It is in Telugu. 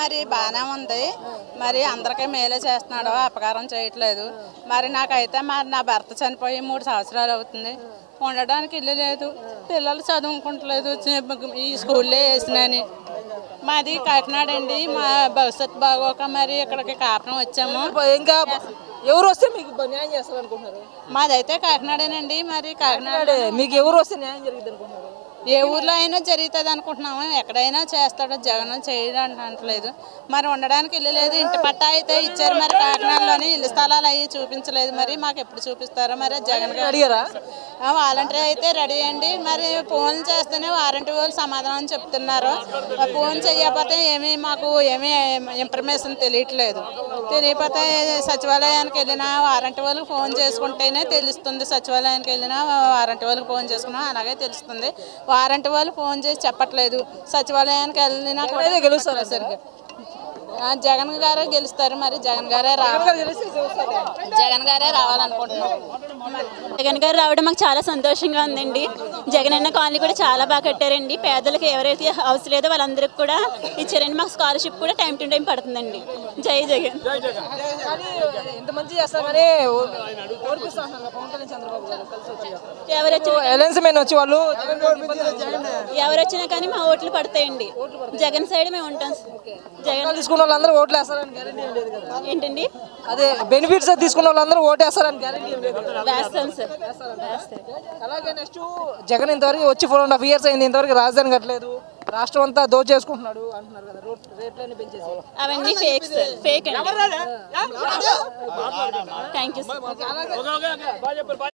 మరి బాగానే ఉంది. మరి అందరికీ మేలే చేస్తున్నాడు, అపకారం చేయట్లేదు. మరి నాకైతే మరి నా భర్త చనిపోయి 3 సంవత్సరాలు అవుతుంది. ఉండడానికి ఇల్లు లేదు, పిల్లలు చదువుకుంటలేదు, ఈ స్కూల్లో వేసినని. మాది కాకినాడ అండి. మా భవిష్యత్తు బాగోక మరి ఇక్కడికి కాపురం వచ్చాము. ఇంకా ఎవరు వస్తే మీకు న్యాయం చేస్తారు అనుకుంటున్నారు? మాదైతే కాకినాడేనండి. మరి కాకినాడ మీకు ఎవరు వస్తే న్యాయం జరిగింది అనుకుంటున్నారు? ఏ ఊర్లో అయినా జరుగుతుంది అనుకుంటున్నాము. ఎక్కడైనా చేస్తాడో, జగన్ చేయడం అంటలేదు. మరి ఉండడానికి ఇల్లు లేదు. ఇంటి పట్టా అయితే ఇచ్చారు, మరి కాకినాడలోని ఇల్లు స్థలాలు అవి చూపించలేదు. మరి మాకు ఎప్పుడు చూపిస్తారో మరి జగన్ గారు అడిగారా? వాలంటీర్ అయితే రెడీ అండి. మరి ఫోన్ చేస్తేనే వారంటీ వాళ్ళు సమాధానం చెప్తున్నారు. ఫోన్ చేయకపోతే మాకు ఏమీ ఇన్ఫర్మేషన్ తెలియట్లేదు. తెలియకపోతే సచివాలయానికి వెళ్ళినా వారంటీ వాళ్ళకి ఫోన్ చేసుకుంటేనే తెలుస్తుంది. సచివాలయానికి వెళ్ళినా వారంటీ వాళ్ళకి ఫోన్ చేసుకున్నా అలాగే తెలుస్తుంది. వారంటీ వాళ్ళు ఫోన్ చేసి చెప్పట్లేదు. సచివాలయానికి వెళ్ళినా కూడా గెలుస్తారు సరిగ్గా. జగన్ గారే గెలుస్తారు. మరి జగన్ గారే రావాలనుకుంటున్నాం. జగన్ గారు రావడం మాకు చాలా సంతోషంగా ఉందండి. జగన్ అన్న కాలనీ కూడా చాలా బాగా కట్టారండి. పేదలకు ఎవరైతే హౌస్ లేదో వాళ్ళందరికీ కూడా ఇచ్చారండి. మాకు స్కాలర్షిప్ కూడా టైం టు టైం పడుతుందండి. జై జగన్. ఎవరు వచ్చినా కానీ మా ఓట్లు పడతాయండి. జగన్ సైడ్ మేము ఉంటాం. జగన్ తీసుకున్న వాళ్ళందరూ ఓట్లు వేస్తారని గ్యారెంటీ ఏం లేదు కదా? ఏంటండి? అదే బెనిఫిట్స్ తీసుకున్న వాళ్ళందరూ ఓటు వేస్తారని గ్యారెంటీ ఏం లేదు? వేస్తాను సార్. అలాగే నెక్స్ట్ జగన్ ఇంతవరకు వచ్చి 4.5 years అయింది, ఇంతవరకు రాజధాని కట్టలేదు, రాష్ట్రం అంతా దోచేసుకుంటున్నాడు అంటున్నారు కదా, రేట్లన్నీ పెంచేసి. అవన్నీ ఫేక్ సార్, ఫేక్ అండి. Thank you sir.